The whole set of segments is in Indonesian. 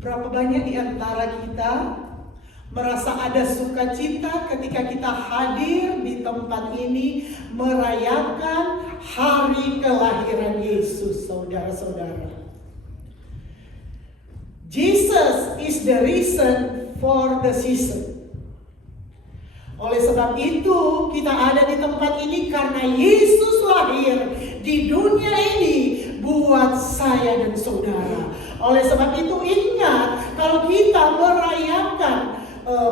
Berapa banyak di antara kita merasa ada sukacita ketika kita hadir di tempat ini merayakan hari kelahiran Yesus, saudara-saudara. Jesus is the reason for the season. Oleh sebab itu kita ada di tempat ini karena Yesus lahir di dunia ini buat saya dan saudara. Oleh sebab itu ingat, kalau kita merayakan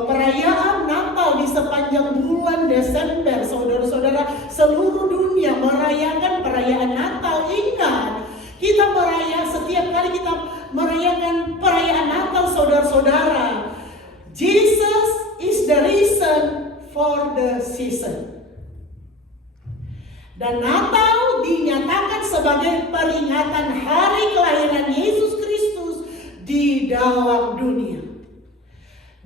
perayaan Natal di sepanjang bulan Desember, saudara-saudara, seluruh dunia merayakan perayaan Natal. Ingat, kita setiap kali kita merayakan perayaan Natal, saudara-saudara, Jesus is the reason for the season. Dan Natal dinyatakan sebagai peringatan hari kelahiran Yesus Kristus di dalam dunia.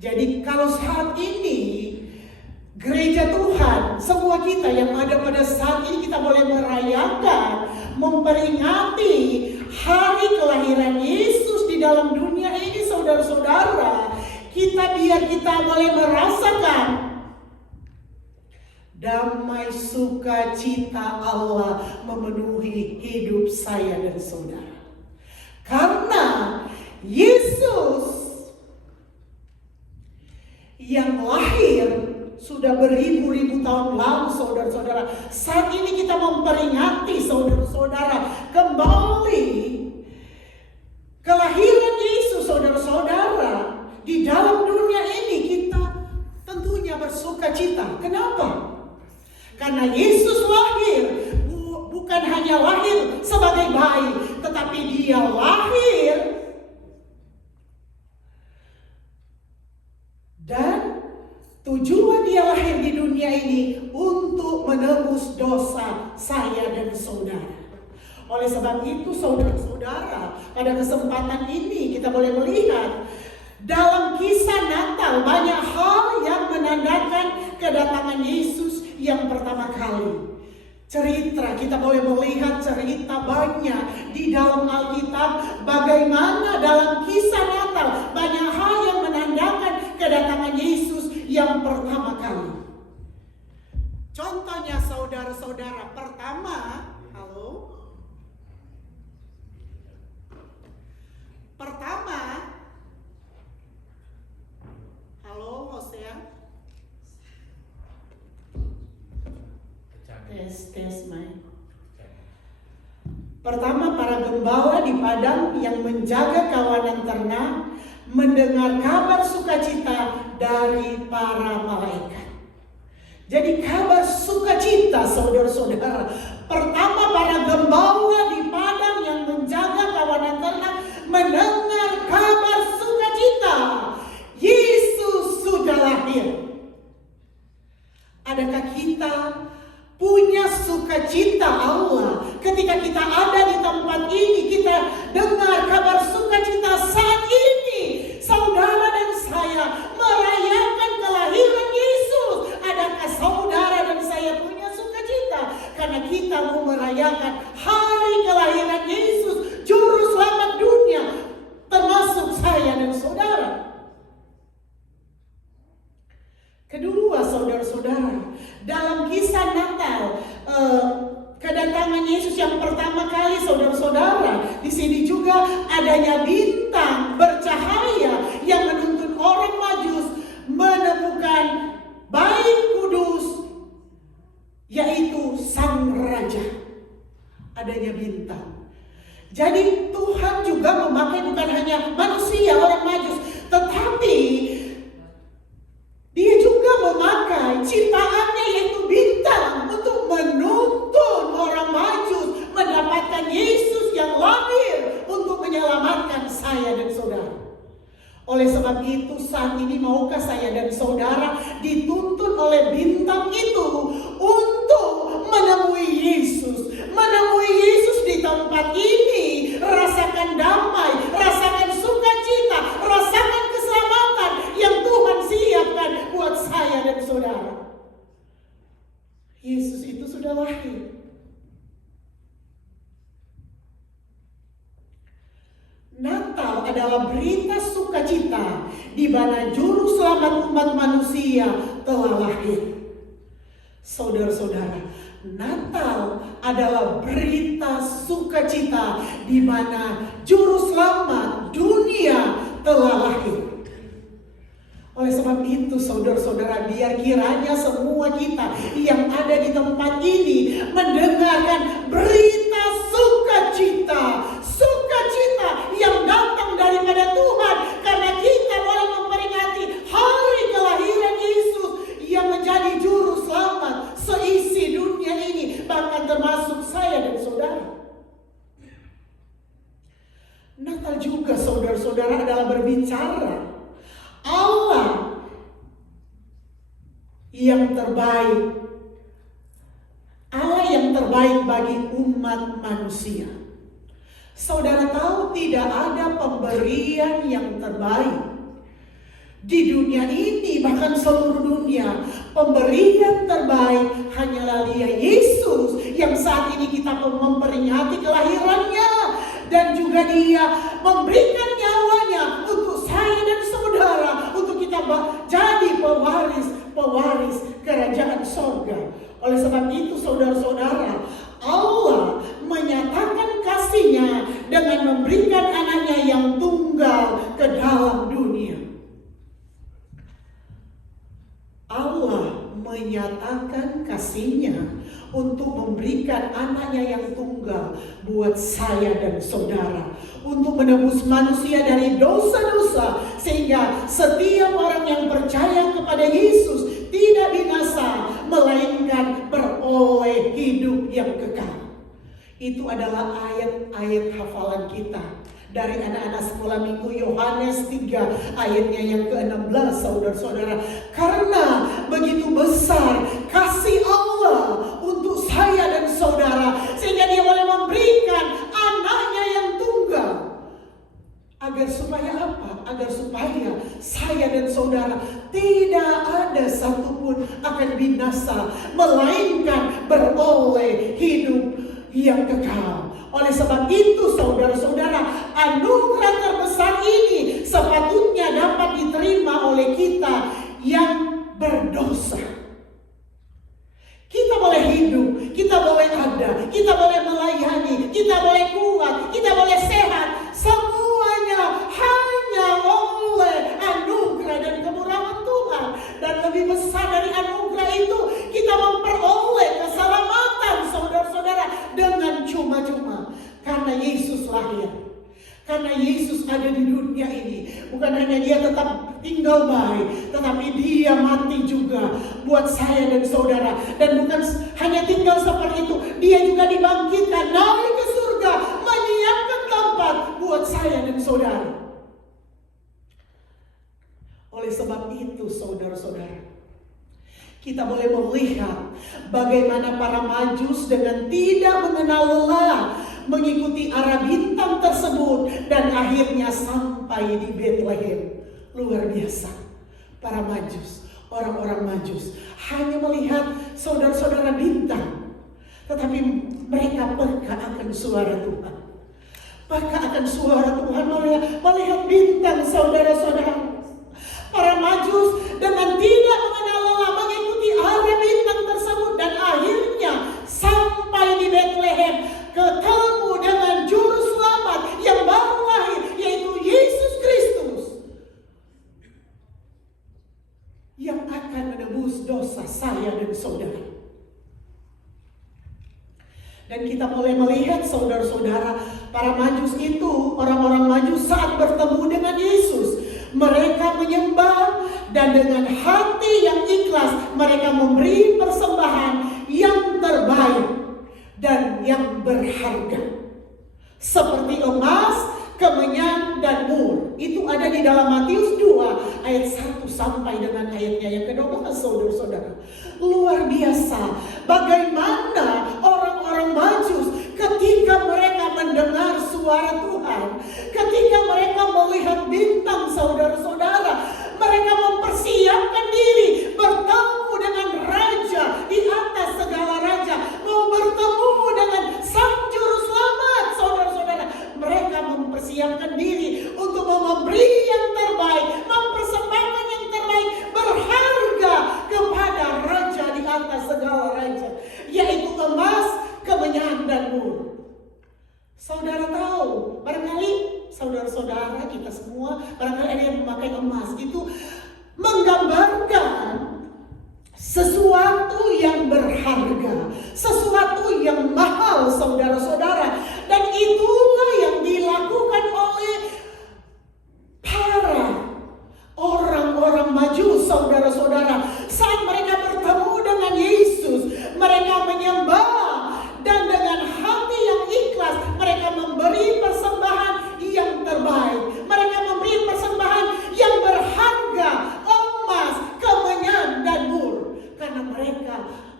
Jadi kalau saat ini gereja Tuhan, semua kita yang ada pada saat ini kita boleh merayakan, memperingati hari kelahiran Yesus di dalam dunia ini, saudara-saudara, biar kita boleh merasakan damai sukacita Allah memenuhi hidup saya dan saudara. Karena Yesus yang lahir sudah beribu-ribu tahun lalu, saudara-saudara. Saat ini kita memperingati, saudara-saudara, kembali kelahiran Yesus, saudara-saudara. Di dalam dunia ini kita tentunya bersukacita. Kenapa? Karena Yesus lahir bukan hanya lahir sebagai bayi, tetapi dia lahir dan tujuan dia lahir di dunia ini untuk menebus dosa saya dan saudara. Oleh sebab itu, saudara-saudara, pada kesempatan ini kita boleh melihat dalam kisah Natal banyak hal yang menandakan kedatangan Yesus yang pertama kali. Kita boleh melihat cerita banyak di dalam Alkitab bagaimana dalam kisah Natal banyak hal yang menandakan kedatangan Yesus yang pertama kali. Contohnya saudara-saudara, pertama, Hosea. Tes main. Pertama, para gembala di padang yang menjaga kawanan ternak mendengar kabar sukacita dari para malaikat. Jadi kabar sukacita, saudara-saudara. Pertama, para gembala di padang yang menjaga kawanan ternak mendengar kabar sukacita. Yesus sudah lahir. Adakah kita punya sukacita Allah ketika kita ada di tempat ini, kita dengar kabar sukacita saat ini saudara dan saya merayakan kelahiran Yesus? Adakah saudara dan saya punya sukacita karena kita mau merayakan hari kelahiran Yesus, juru selamat dunia, termasuk saya dan saudara? Kedua, saudara-saudara, dalam kisah Natal, kedatangan Yesus yang pertama kali, saudara-saudara, di sini juga adanya bintang bercahaya yang menuntun orang Majus menemukan bayi kudus, yaitu Sang Raja. Adanya bintang. Jadi Tuhan juga memakai bukan hanya manusia, orang Majus, tetapi Dia juga memakai ciptaannya yaitu bintang untuk menuntun orang Majus mendapatkan Yesus yang lahir untuk menyelamatkan saya dan saudara. Oleh sebab itu saat ini maukah saya dan saudara dituntun oleh bintang itu untuk menemui Yesus. Menemui Yesus di tempat ini. Rasakan damai, rasakan sukacita, rasakan keselamatan yang Tuhan siapkan buat saya dan saudara. Yesus itu sudah lahir. Natal adalah berita sukacita di mana juru selamat umat manusia telah lahir. Saudara-saudara, Natal adalah berita sukacita di mana juru selamat dunia telah lahir. Oleh sebab itu saudara-saudara, biar kiranya semua kita yang ada di tempat ini mendengarkan berita sukacita. Sukacita yang datang daripada Tuhan, karena kita boleh memperingati hari kelahiran Yesus yang menjadi juru selamat seisi dunia ini, bahkan termasuk saya dan saudara. Natal juga saudara-saudara adalah berbicara Allah yang terbaik. Allah yang terbaik bagi umat manusia. Saudara tahu tidak ada pemberian yang terbaik di dunia ini, bahkan seluruh dunia. Pemberian terbaik hanyalah Dia Yesus, yang saat ini kita memperingati kelahirannya. Dan juga Dia memberikan nyawanya untuk saya dan saudara, untuk kita jadi pewaris kerajaan sorga. Oleh sebab itu saudara-saudara, Allah menyatakan kasih-Nya dengan memberikan anaknya yang tunggal ke dalam dunia. Allah menyatakan kasih-Nya untuk memberikan anaknya yang tunggal buat saya dan saudara, untuk menebus manusia dari dosa-dosa, sehingga setiap orang yang percaya kepada Yesus tidak binasa, melainkan beroleh hidup yang kekal. Itu adalah ayat-ayat hafalan kita dari anak-anak sekolah minggu, Yohanes 3 ayatnya yang ke-16, saudara-saudara. Karena begitu besar kasih Allah untuk saya dan saudara, sehingga Dia boleh memberikan anaknya yang tunggal. Agar supaya apa? Agar supaya saya dan saudara tidak ada satupun akan binasa, melainkan beroleh hidup yang kekal. Oleh sebab itu saudara-saudara, anugerah terbesar ini sepatutnya dapat diterima oleh kita yang berdosa. Kita boleh hidup, kita boleh ada, kita boleh melayani, kita boleh kuat, kita boleh sehat. Semuanya hanya oleh anugerah dan kemurahan Tuhan. Dan lebih besar dari anugerah itu, kita memperoleh keselamatan saudara-saudara dengan cuma-cuma. Karena Yesus lahir, karena Yesus ada di dunia ini. Bukan hanya Dia tetap tinggal baik, tetapi Dia mati juga buat saya dan saudara. Dan bukan hanya tinggal seperti itu, Dia juga dibangkitkan, naik ke surga, menyiapkan tempat buat saya dan saudara. Oleh sebab itu saudara-saudara, kita boleh melihat bagaimana para Majus dengan tidak mengenal lelah mengikuti arah bintang tersebut, dan akhirnya sampai di Bethlehem. Luar biasa. Para Majus, orang-orang Majus hanya melihat saudara-saudara bintang, tetapi mereka peka akan suara Tuhan. Peka akan suara Tuhan, melihat bintang saudara-saudara. Para Majus dengan tidak mengenal lelah mengikuti arah bintang tersebut, dan akhirnya sampai di Bethlehem, ketemu dengan juru selamat yang baru lahir, yaitu Yesus Kristus, yang akan menebus dosa saya dan saudara. Dan kita boleh melihat saudara-saudara, para Majus itu, orang-orang Majus saat bertemu dengan Yesus, mereka menyembah, dan dengan hati yang ikhlas mereka memberi persembahan yang terbaik dan yang berharga, seperti emas, kemenyan, dan mur. Itu ada di dalam Matius 2 ayat 1 sampai dengan ayatnya yang ke-12, saudara-saudara. Luar biasa bagaimana orang-orang Majus ketika mereka mendengar suara Tuhan, ketika mereka melihat bintang, saudara-saudara, mereka mempersiapkan diri bertemu dengan Raja di atas segala raja, mau bertemu dengan Sang Juru Selamat, saudara-saudara. Mereka mempersiapkan diri untuk saudara-saudara, kita semua, barangkali ada yang memakai emas, itu menggambarkan sesuatu yang berharga, sesuatu yang mahal, saudara-saudara. Dan itulah yang dilakukan oleh para orang-orang maju, saudara-saudara. Saat mereka bertemu dengan Yesus, mereka menyembah, dan dengan hati yang ikhlas mereka memberi persembahan yang terbaik. Mereka memberi persembahan yang berharga, emas, kemenyan, dan mur. Karena mereka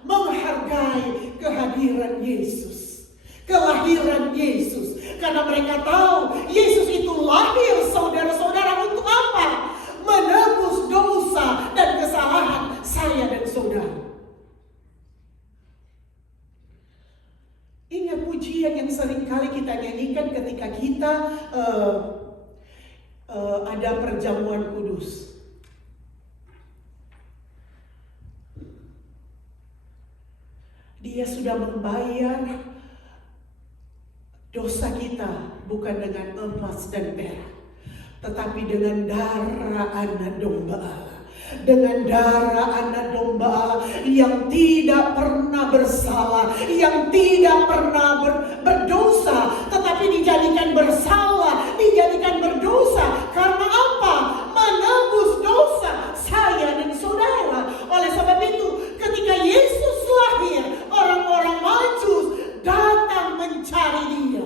menghargai kehadiran Yesus, kelahiran Yesus. Karena mereka tahu Yesus itu lahir, saudara-saudara, untuk apa? Menebus dosa dan kesalahan saya dan saudara. Ingat pujian yang sering kali kita nyanyikan ketika kita ada perjamuan kudus. Dia sudah membayar dosa kita bukan dengan emas dan perak, tetapi dengan darah anak domba Allah. Dengan darah anak domba Allah yang tidak pernah bersalah, yang tidak pernah berdosa, tetapi dijadikan bersalah, dijadikan berdosa. Karena apa? Menebus dosa saya dan saudara. Oleh sebab itu, ketika Yesus lahir, orang-orang Majus datang mencari dia.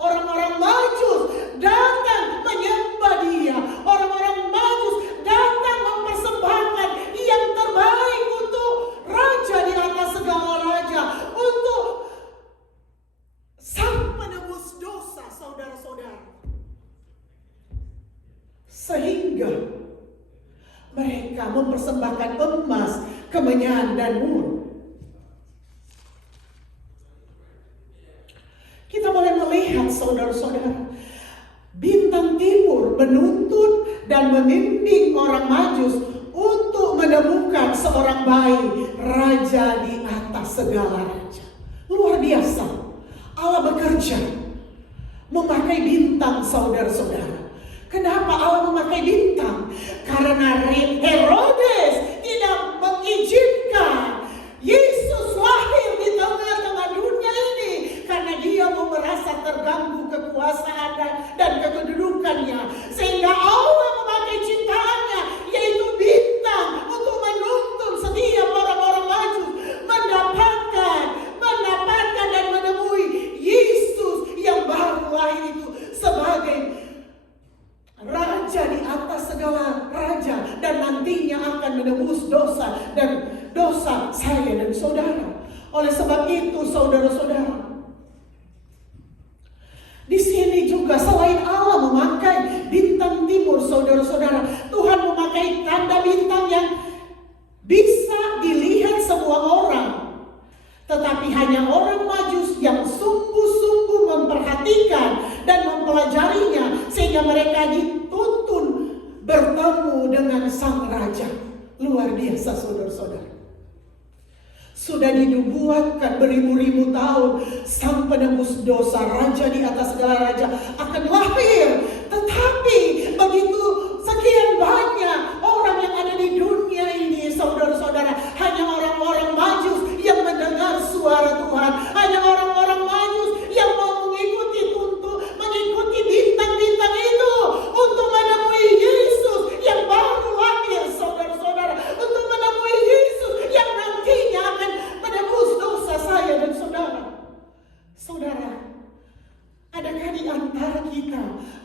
Orang-orang Majus datang menyembah dia. Orang-orang Majus datang mempersembahkan yang terbaik untuk raja di atas segala raja, untuk sang penebus dosa, saudara-saudara. Sehingga mereka mempersembahkan emas, kemenyan, dan mur. Kita boleh melihat, saudara-saudara, bintang timur menuntun dan membimbing orang Majus untuk menemukan seorang bayi, raja di atas segala raja. Luar biasa. Allah bekerja memakai bintang, saudara-saudara. Kenapa Allah memakai bintang? Karena Herodes tidak mengizinkan Yesus lahir di tengah-tengah dunia ini, karena dia mau merasa terganggu kekuasaan dan kedudukannya. Sehingga Allah memakai ciptaannya, yaitu bintang, untuk menuntun setiap orang-orang maju mendapatkan dan menemui Yesus yang baru lahir itu sebagai raja di atas segala raja, dan nantinya akan menebus dosa saya dan saudara. Oleh sebab itu, saudara-saudara, di sini juga selain Allah memakai bintang timur, saudara-saudara, Tuhan memakai tanda bintang yang bisa dilihat semua orang, tetapi hanya orang Majus yang sungguh-sungguh memperhatikan dan mempelajarinya, sehingga mereka dituntun bertemu dengan sang raja. Luar biasa, saudara-saudara. Sudah dinubuatkan beribu-ribu tahun sang penebus dosa, raja di atas segala raja, akan lahir. Tetapi begitu sekian banyak orang yang ada di dunia ini, saudara-saudara, hanya orang-orang Majus yang mendengar suara Tuhan, hanya orang-orang Majus yang mau mengikuti bintang-bintang itu untuk menemui Yesus yang baru lahir, saudara-saudara, untuk menemui Yesus yang nantinya akan menebus dosa saya dan saudara. Saudara, adakah di antara kita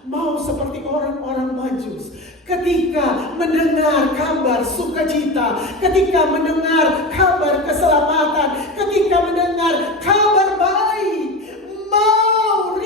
mau seperti orang-orang Majus ketika mendengar kabar sukacita, ketika mendengar kabar keselamatan, ketika mendengar kabar baik, mau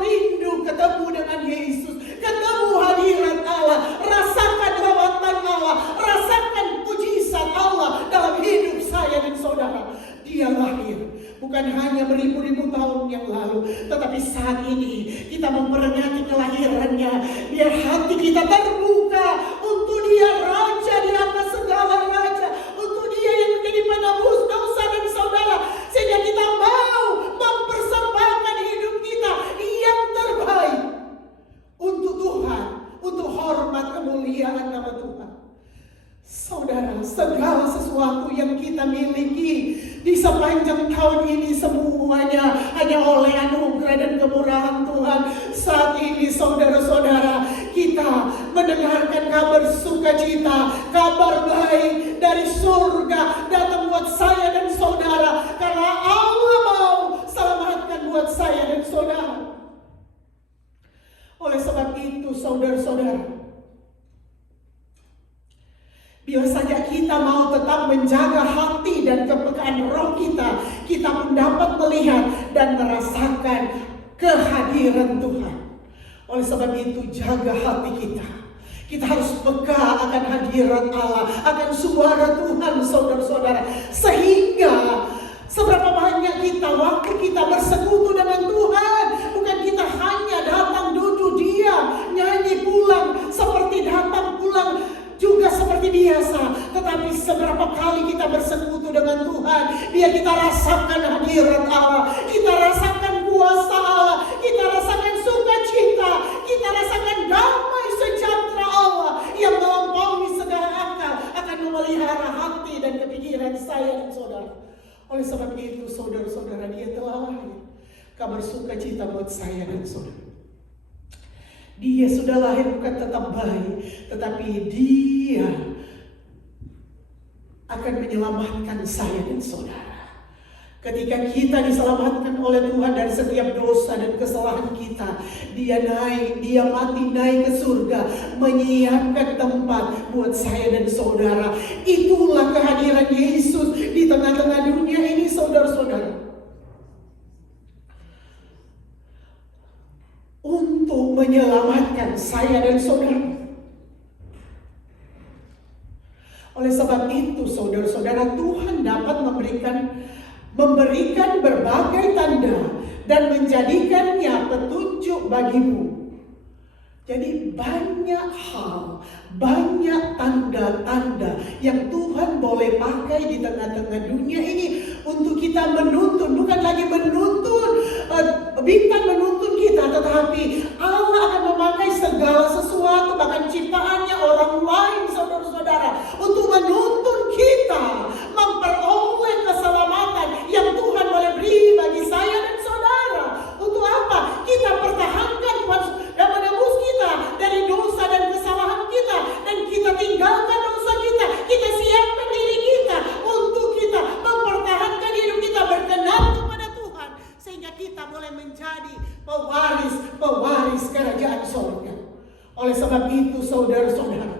rindu ketemu dengan Yesus, ketemu hadirat Allah, rasakan lawatan Allah, rasakan mujizat Allah dalam hidup saya dan saudara. Dia lahir bukan hanya beribu-ribu tahun yang lalu, tetapi saat ini kita memperingati kelahirannya. Biar hati kita terbuka untuk dia, raja di atas segala raja, untuk dia yang menjadi penebus dosa dan saudara, sehingga kita mau mempersembahkan hidup kita yang terbaik kemuliaan nama Tuhan. Saudara, segala sesuatu yang kita miliki di sepanjang tahun ini semuanya hanya oleh anugerah dan kemurahan Tuhan. Saat ini saudara-saudara, kita mendengarkan kabar sukacita, kabar baik dari surga datang buat saya dan saudara, karena Allah mau selamatkan buat saya dan saudara. Oleh sebab itu saudara-saudara, biar saja kita mau tetap menjaga hati dan kepekaan roh kita, kita pun dapat melihat dan merasakan kehadiran Tuhan. Oleh sebab itu jaga hati kita. Kita harus peka akan hadirat Allah, akan suara Tuhan saudara-saudara. Sehingga seberapa banyak kita waktu kita bersekutu dengan Tuhan, bukan kita hanya datang duduk diam, nyanyi pulang, seperti datang pulang juga seperti biasa, tetapi seberapa kali kita bersekutu dengan Tuhan, biar kita rasakan hadirat Allah, kita rasakan kuasa Allah, kita rasakan sukacita, kita rasakan damai sejahtera Allah yang melampaui segala akal, akan memelihara hati dan kepikiran saya dan saudara. Oleh sebab itu saudara-saudara, Dia telah lahir kabar sukacita buat saya dan saudara. Dia sudah lahir bukan tetap baik, tetapi Dia akan menyelamatkan saya dan saudara. Ketika kita diselamatkan oleh Tuhan dari setiap dosa dan kesalahan kita, Dia naik, Dia mati naik ke surga, menyiapkan tempat buat saya dan saudara. Itulah kehadiran Yesus di tengah-tengah dunia ini saudara-saudara. Untuk menyelamatkan saya dan saudara. Oleh sebab itu saudara-saudara, Tuhan dapat memberikan berbagai tanda dan menjadikannya petunjuk bagimu. Jadi banyak hal, banyak tanda-tanda yang Tuhan boleh pakai di tengah-tengah dunia ini untuk kita menuntun, bukan lagi menuntun, bintang menuntun kita, tetapi Allah akan memakai segala sesuatu, bahkan ciptaannya orang lain saudara-saudara, untuk menuntun kita memperoleh keselamatan yang Tuhan boleh beri bagi saya dan saudara. Untuk apa? Kita pertahankan dan menebus kita dari dosa dan kesalahan kita, dan kita tinggalkan dosa kita, kita siapkan diri kita untuk kita mempertahankan hidup kita berkenan kepada Tuhan, sehingga kita boleh menjadi pewaris kerajaan surga. Oleh sebab itu saudara-saudara,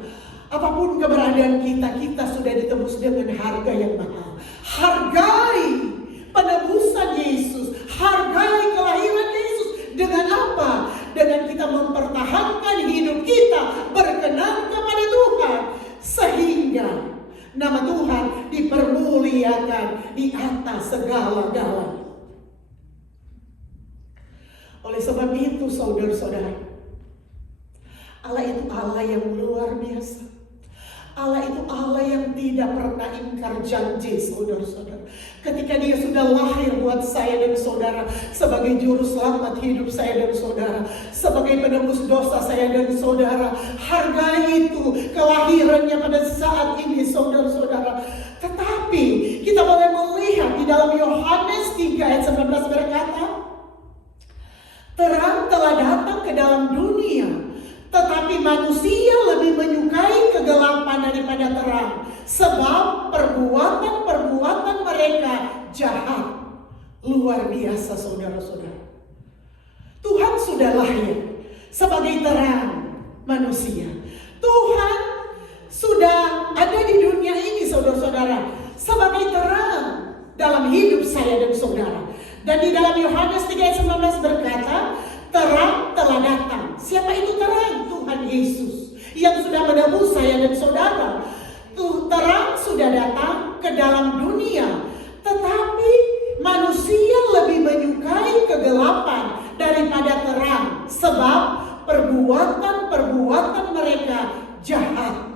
apapun keberadaan kita, kita sudah ditebus dengan harga yang mahal. Hargai penebusan Yesus, hargai kelahiran Yesus. Dengan apa? Dengan kita mempertahankan hidup kita berkenan kepada Tuhan, sehingga nama Tuhan dipermuliakan di atas segala-galanya. Oleh sebab itu saudara-saudara, Allah itu Allah yang luar biasa. Allah itu Allah yang tidak pernah ingkar janji saudara-saudara. Ketika Dia sudah lahir buat saya dan saudara, sebagai juru selamat hidup saya dan saudara, sebagai penebus dosa saya dan saudara, hargai itu kelahirannya pada saat ini saudara-saudara. Tetapi kita boleh melihat di dalam Yohanes 3 ayat 19 berkata, terang telah datang ke dalam dunia, tetapi manusia lebih menyukai kegelapan daripada terang, sebab perbuatan-perbuatan mereka jahat. Luar biasa saudara-saudara. Tuhan sudah lahir sebagai terang manusia. Tuhan sudah ada di dunia ini saudara-saudara sebagai terang dalam hidup saya dan saudara. Dan di dalam Yohanes 3 ayat 19 berkata, terang telah datang. Siapa itu terang? Tuhan Yesus yang sudah menebus saya dan saudara. Terang sudah datang ke dalam dunia, tetapi manusia lebih menyukai kegelapan daripada terang, sebab perbuatan-perbuatan mereka jahat.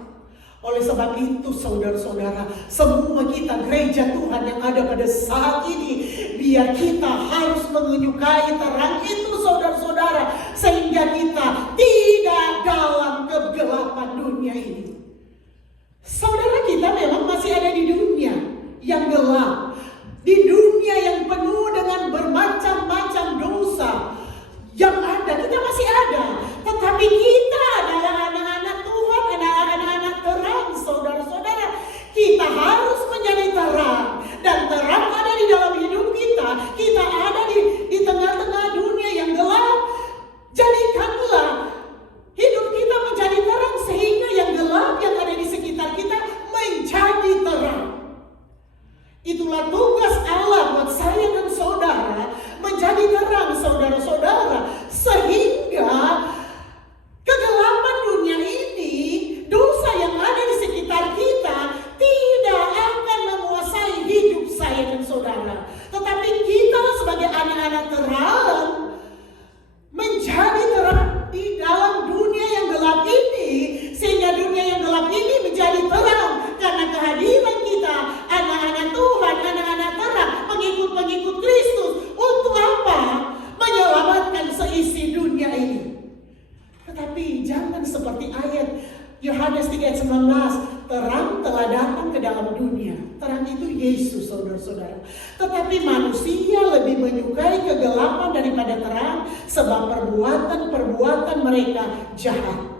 Oleh sebab itu saudara-saudara, semua kita gereja Tuhan yang ada pada saat ini, biar kita harus menyukai terang itu saudara-saudara, sehingga kita tidak dalam kegelapan dunia jangan seperti ayat Yohanes 3:19, terang telah datang ke dalam dunia. Terang itu Yesus, saudara-saudara. Tetapi manusia lebih menyukai kegelapan daripada terang, sebab perbuatan-perbuatan mereka jahat.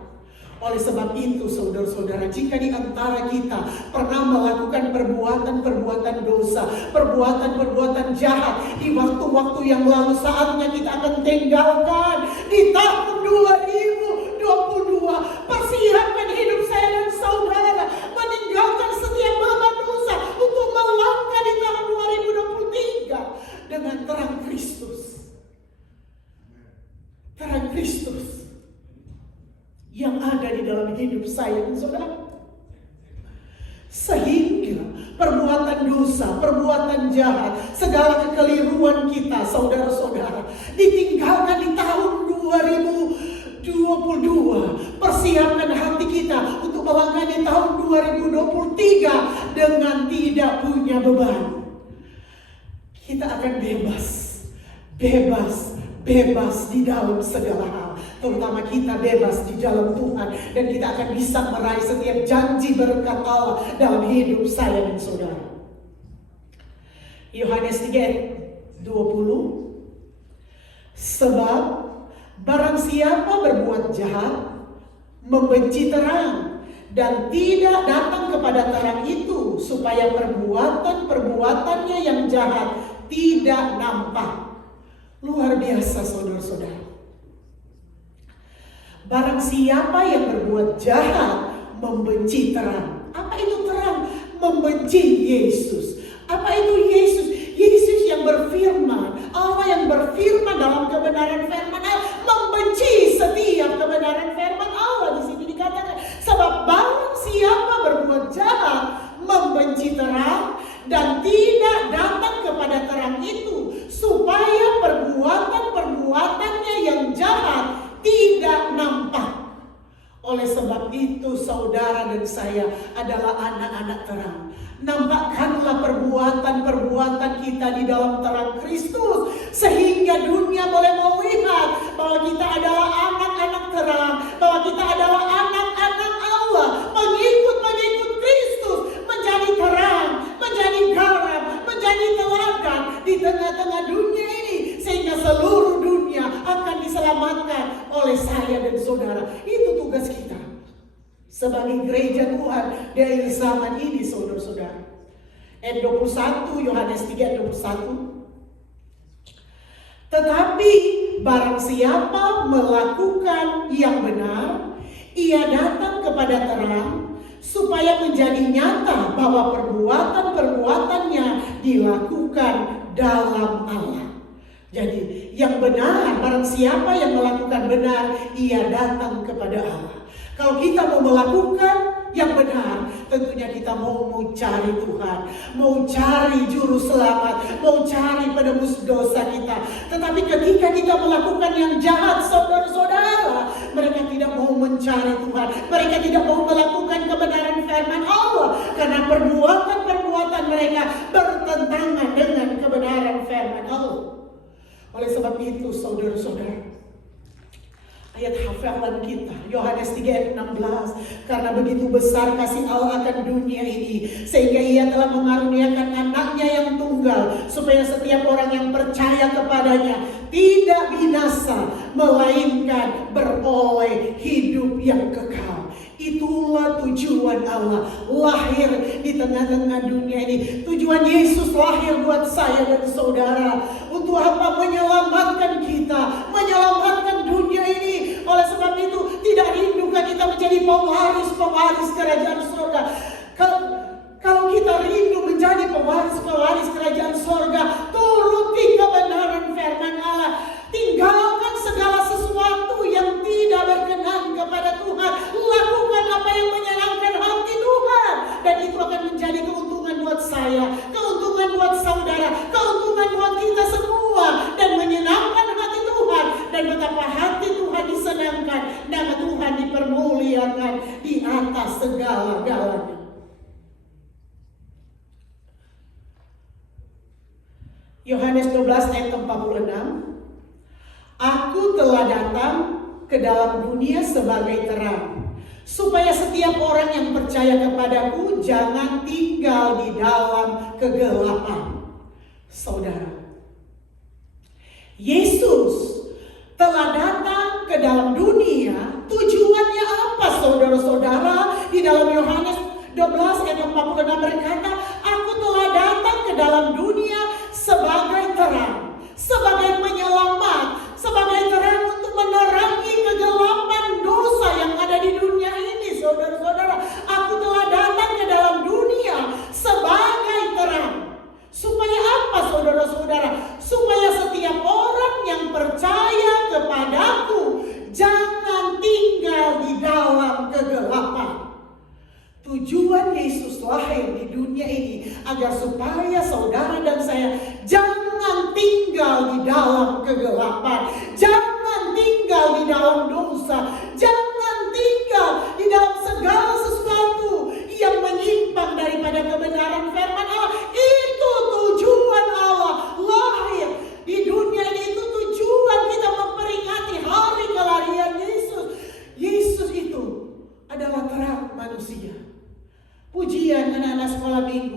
Oleh sebab itu, saudara-saudara, jika di antara kita pernah melakukan perbuatan-perbuatan dosa, perbuatan-perbuatan jahat di waktu-waktu yang lalu, saatnya kita akan tinggalkan. Di tahun 2022, persiapkan hidup saya dan saudara meninggalkan setiap beban dosa untuk melangkah di tahun 2023 dengan terang Kristus. Terang Kristus yang ada di dalam hidup saya dan saudara. Sehingga perbuatan dosa, perbuatan jahat, segala kekeliruan kita, saudara-saudara, ditinggalkan di tahun 2022. Persiapkan hati kita untuk melangkah di tahun 2023 dengan tidak punya beban. Kita akan bebas di dalam segala hal. Terutama kita bebas di dalam Tuhan. Dan kita akan bisa meraih setiap janji berkat Allah dalam hidup saya dan saudara. Yohanes 3:20, sebab barang siapa berbuat jahat, membenci terang, dan tidak datang kepada terang itu, supaya perbuatan-perbuatannya yang jahat tidak nampak. Luar biasa, saudara-saudara. Barang siapa yang berbuat jahat, membenci terang. Apa itu terang? Membenci Yesus. Apa itu Yesus? Yesus yang berfirman, Allah yang berfirman dalam kebenaran firman Allah, membenci setiap kebenaran firman Allah. Di sini dikatakan, sebab barang siapa berbuat jahat, membenci terang, dan tidak datang kepada terang itu, supaya perbuatan-perbuatannya yang jahat tidak nampak. Oleh sebab itu, saudara dan saya adalah anak-anak terang. Nampakkanlah perbuatan-perbuatan kita di dalam terang Kristus, sehingga dunia boleh melihat bahwa kita adalah anak-anak terang, bahwa kita adalah anak-anak Allah, pengikut-pengikut Kristus, menjadi terang, menjadi garam, menjadi teladan di tengah-tengah dunia ini, sehingga seluruh dunia akan diselamatkan oleh saya dan saudara. Itu tugas kita sebagai gereja Tuhan di akhir zaman ini, saudara-saudara. Ayat 21, Yohanes 3:21. Tetapi barang siapa melakukan yang benar, ia datang kepada terang, supaya menjadi nyata bahwa perbuatan-perbuatannya dilakukan dalam Allah. Jadi yang benar, barang siapa yang melakukan benar, ia datang kepada Allah. Kalau kita mau melakukan yang benar, tentunya kita mau cari Tuhan, mau cari juru selamat, mau cari penebus dosa kita. Tetapi ketika kita melakukan yang jahat, saudara-saudara, mereka tidak mau mencari Tuhan, mereka tidak mau melakukan kebenaran firman Allah, karena perbuatan-perbuatan mereka bertentangan dengan kebenaran firman Allah. Oleh sebab itu, saudara-saudara, ayat hafalan kita, Yohanes 3:16, karena begitu besar kasih Allah akan dunia ini, sehingga ia telah mengaruniakan anaknya yang tunggal, supaya setiap orang yang percaya kepadanya tidak binasa, melainkan beroleh hidup yang kekal. Itulah tujuan Allah lahir di tengah-tengah dunia ini. Tujuan Yesus lahir buat saya dan saudara. Untuk apa? Menyelamatkan kita, menyelamatkan dunia ini. Oleh sebab itu, tidak rindukah kita menjadi pewaris kerajaan surga? Kalau kita rindu menjadi pewaris kerajaan surga, turuti kebenaran firman Allah. Tinggalkan segala sesuatu yang tidak berkenan kepada Tuhan. Lakukan apa yang menyenangkan hati Tuhan. Dan itu akan menjadi keuntungan buat saya, keuntungan buat saudara, keuntungan buat kita semua. Dan menyenangkan hati Tuhan. Dan betapa hati Tuhan disenangkan, nama Tuhan dipermuliakan di atas segala-galanya. Yohanes 12 ayat 46. Aku telah datang ke dalam dunia sebagai terang, supaya setiap orang yang percaya kepadaku jangan tinggal di dalam kegelapan. Saudara, Yesus telah datang ke dalam dunia. Tujuannya apa, saudara-saudara? Di dalam Yohanes 12 ayat 46 berkata, aku telah datang ke dalam dunia sebagai terang, sebagai penyelamat, sebagai terang untuk menerangi kegelapan dosa yang ada di dunia ini. Saudara-saudara, aku telah datang ke dalam dunia sebagai terang. Supaya apa, saudara-saudara? Supaya setiap orang yang percaya kepadaku jangan tinggal di dalam kegelapan. Tujuan Yesus lahir di dunia ini agar supaya saudara dan saya jangan tinggal di dalam kegelapan.